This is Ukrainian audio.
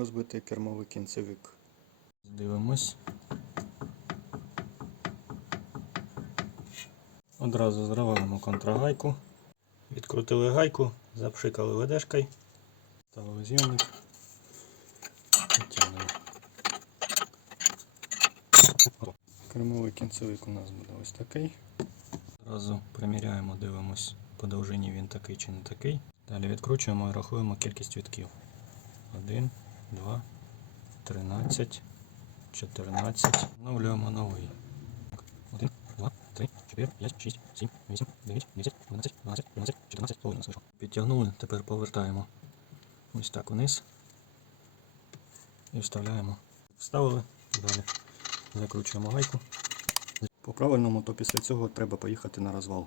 розбитий кермовий кінцевик. Дивимось. Одразу зриваємо контрагайку. Відкрутили гайку, запшикали ведешкою, ставили зйомник. Підтягнемо. Кермовий кінцевик у нас буде ось такий. Одразу приміряємо, дивимось, по довжині він такий чи не такий. Далі відкручуємо і рахуємо кількість вітків. 1, 2, 13, 14. Вновлюємо новий. 1, 2, 3, 4, 5, 6, 7, 8, 9, 10, 11, 12, 13, 14, половину слышу. Підтягнули, тепер повертаємо ось так вниз. І вставляємо. Вставили, далі закручуємо гайку. По правильному, то після цього треба поїхати на розвал.